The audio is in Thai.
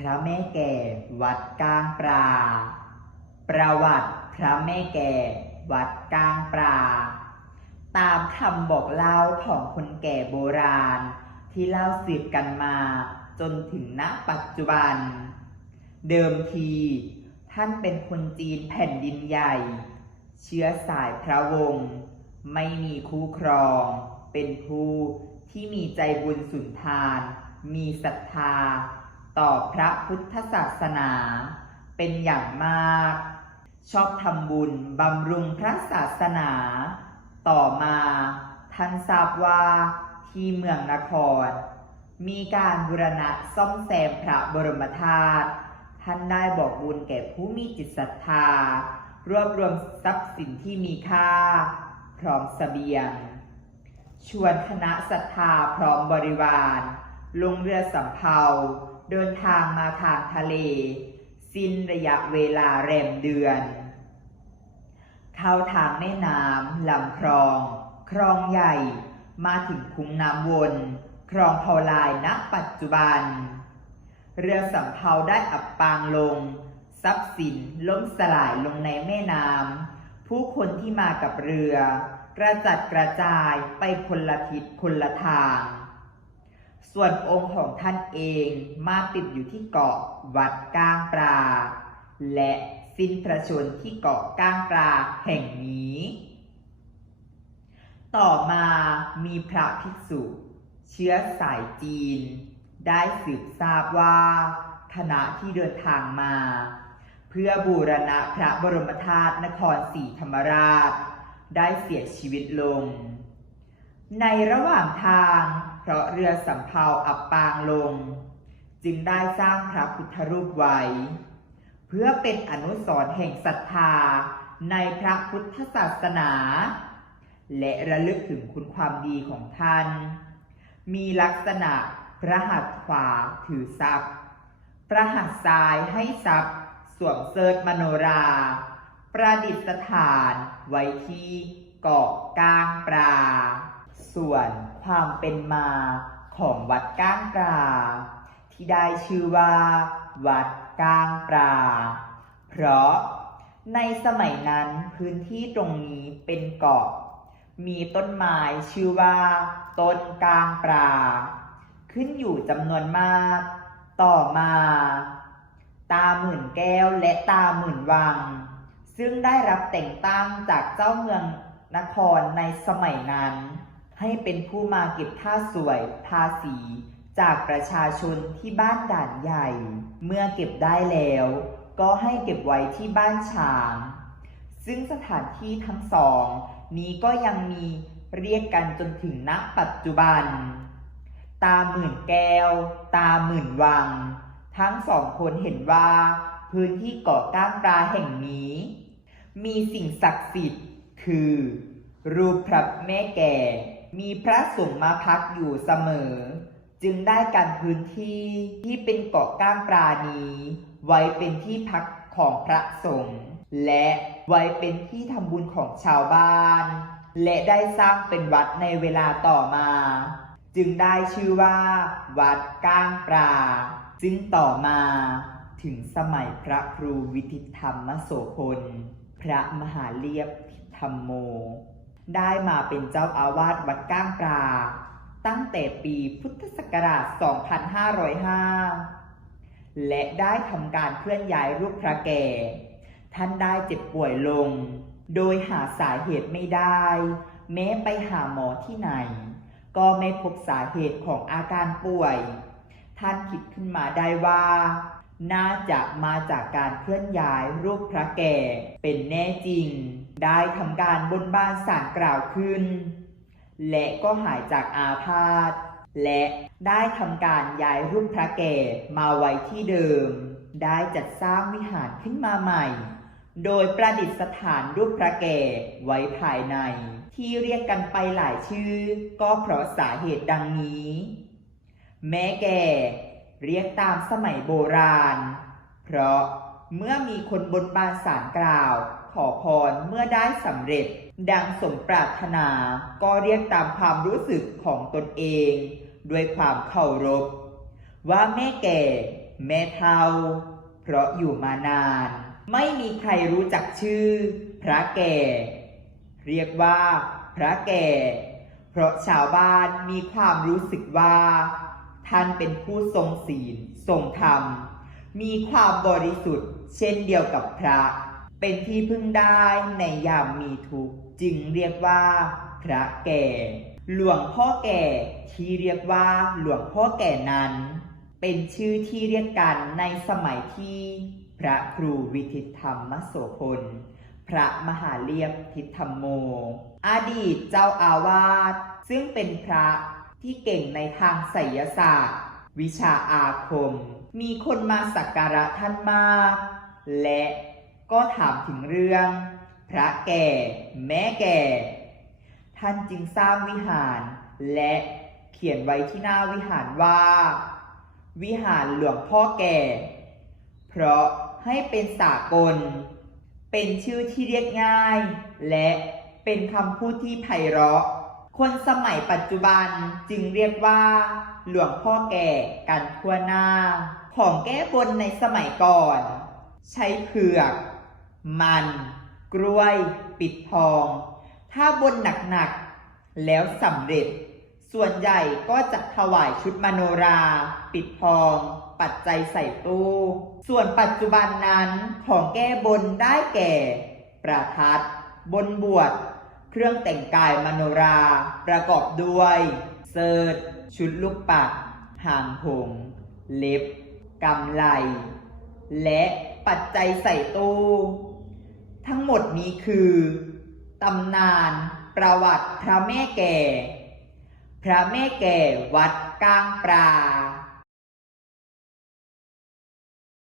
พระแม่แก่วัดกลางปลาประวัติพระแม่แก่วัดกลางปลาตามคำบอกเล่าของคนแก่โบราณ ที่เล่าสืบกันมาจนถึงณปัจจุบัน เดิมที ท่านเป็นคนจีนแผ่นดินใหญ่ เชื้อสายพระวงศ์ไม่มีคู่ครอง เป็นผู้ที่มีใจบุญสุนทาน มีศรัทธา ต่อพระพุทธศาสนา เป็นอย่างมาก ชอบทำบุญบำรุงพระศาสนา ต่อมาท่านทราบว่าที่เมืองนคร มีการบูรณะซ่อมแซมพระบรมธาตุท่านได้บอกบุญแก่ผู้มีจิตศรัทธา รวบรวมทรัพย์สินที่มีค่า พร้อมเสบียง ชวนคณะศรัทธาพร้อมบริวาร ลงเรือสำเภา เดินทางมาทางทะเล สิ้นระยะเวลาแรมเดือน เข้าทางแม่น้ำลำคลอง คลองใหญ่ มาถึงคุ้งน้ำวน คลองเผาลายณปัจจุบัน เรือสำเภาได้อับปางลง ทรัพย์สินล้มสลายลงในแม่น้ำผู้คนที่มากับเรือ กระจัดกระจายไปคนละทิศคนละทาง ส่วนองค์ของท่านเองมาติดอยู่ที่เกาะวัดก้างปลา และสิ้นพระชนที่เกาะก้างปลาแห่งนี้ ต่อมามีพระภิกษุ เชื้อสายจีน ได้สืบทราบว่าคณะที่เดินทางมา เพื่อบูรณะพระบรมธาตุนครศรีธรรมราช ได้เสียชีวิตลง ในระหว่างทาง ราะเรือสำเภาอับปางลง จึงได้สร้างพระพุทธรูปไว้ เพื่อเป็นอนุสรณ์แห่งศรัทธาในพระพุทธศาสนา และระลึกถึงคุณความดีของท่าน มีลักษณะพระหัตถ์ขวาถือทรัพย์ พระหัตถ์ซ้ายให้ทรัพย์ สวมเสิร์ตมโนรา ประดิษฐานไว้ที่เกาะก้างปลา ส่วนความเป็นมาของวัดก้างปลาที่ได้ชื่อว่า วัดก้างปลาเพราะในสมัยนั้นพื้นที่ตรงนี้เป็นเกาะ มีต้นไม้ชื่อว่า ต้นกลางปลาขึ้นอยู่จำนวนมาก ต่อมา ตาหมื่นแก้วและตาหมื่นวัง ซึ่งได้รับแต่งตั้งจากเจ้าเมืองนครในสมัยนั้น ให้เป็นผู้มาเก็บค่าสวยภาษี จากประชาชนที่บ้านด่านใหญ่ เมื่อเก็บได้แล้ว ก็ให้เก็บไว้ที่บ้านฉาง ซึ่งสถานที่ทั้งสอง นี้ก็ยังมีเรียกกันจนถึงณปัจจุบัน ตาหมื่นแก้ว ตาหมื่นวัง ทั้งสองคนเห็นว่า พื้นที่เกาะก้างปลาแห่งนี้ มีสิ่งศักดิ์สิทธิ์ คือ รูปพระแม่แก่ มีพระสงฆ์มาพักอยู่เสมอ จึงได้กันพื้นที่ที่เป็นเกาะก้างปลานี้ไว้เป็นที่พักของพระสงฆ์และไว้เป็นที่ทำบุญของชาวบ้าน และได้สร้างเป็นวัดในเวลาต่อมา จึงได้ชื่อว่า วัดก้างปลาซึ่งต่อมาถึงสมัยพระครูวิทิธรรมโสพล พระมหาเลียบธรรมโม ได้มาเป็นเจ้าอาวาสวัดก้างปลา ตั้งแต่ปีพุทธศักราช 2505 และได้ทำการเคลื่อนย้ายรูปพระแก่ ท่านได้เจ็บป่วยลง โดยหาสาเหตุไม่ได้ แม้ไปหาหมอที่ไหน ก็ไม่พบสาเหตุของอาการป่วย ท่านคิดขึ้นมาได้ว่า น่าจะมาจากการเคลื่อนย้ายรูปพระแก่เป็นแน่จริง ได้ทำการบนบานสารกล่าวขึ้น และก็หายจากอาพาธและได้ทำการย้ายรูปพระแก่มาไว้ที่เดิม ได้จัดสร้างวิหารขึ้นมาใหม่ โดยประดิษฐานรูปพระแก่ไว้ภายใน ที่เรียกกันไปหลายชื่อ ก็เพราะสาเหตุดังนี้ แม่แก่ เรียกตามสมัยโบราณ เพราะ เมื่อมีคนบนบานสารกล่าว ขอพรเมื่อได้สำเร็จ ดังสมปรารถนา ก็เรียกตามความรู้สึกของตนเอง ด้วยความเคารพ ว่าแม่แก่ แม่เท่า เพราะอยู่มานาน ไม่มีใครรู้จักชื่อ พระแก่ เรียกว่า พระแก่ เพราะชาวบ้านมีความรู้สึกว่า ท่านเป็นผู้ทรงศีลทรงธรรม มีความบริสุทธิ์ เช่นเดียวกับพระ เป็นที่พึ่งได้ในยามมีทุกข์จึงเรียกว่า พระแก่ หลวงพ่อแก่ที่เรียกว่าหลวงพ่อแก่นั้น เป็นชื่อที่เรียกกันในสมัยที่ พระครูวิทิธรรมโสพลพระมหาเลียบทิธรรมโม อดีตเจ้าอาวาสซึ่งเป็นพระที่เก่งในทางไสยศาสตร์ วิชาอาคม มีคนมาสักการะท่านมาก และก็ถามถึงเรื่อง พระแก่ แม่แก่ ท่านจึงสร้างวิหาร และเขียนไว้ที่หน้าวิหารว่า วิหารหลวงพ่อแก่ เพราะให้เป็นสากล เป็นชื่อที่เรียกง่าย และเป็นคำพูดที่ไพเราะ คนสมัยปัจจุบันจึงเรียกว่า หลวงพ่อแก่กันทั่วหน้า ของแก้บนในสมัยก่อน ใช้เผือก มัน กล้วย ปิดทอง ถ้าบนหนักๆ แล้วสำเร็จ ส่วนใหญ่ก็จะถวายชุดมโนรา ปิดทอง ปัจจัยใส่ตู้ ส่วนปัจจุบันนั้นของแก้บนได้แก่ ประทัด บนบวช เครื่องแต่งกายมโนรา ประกอบด้วย เสิร์ชชุดลูกปัด หางหง เล็บกำไล และปัจจัยใส่ตู้ ทั้งหมดนี้คือตำนานประวัติพระแม่แก่ พระแม่แก่วัดกลางปรา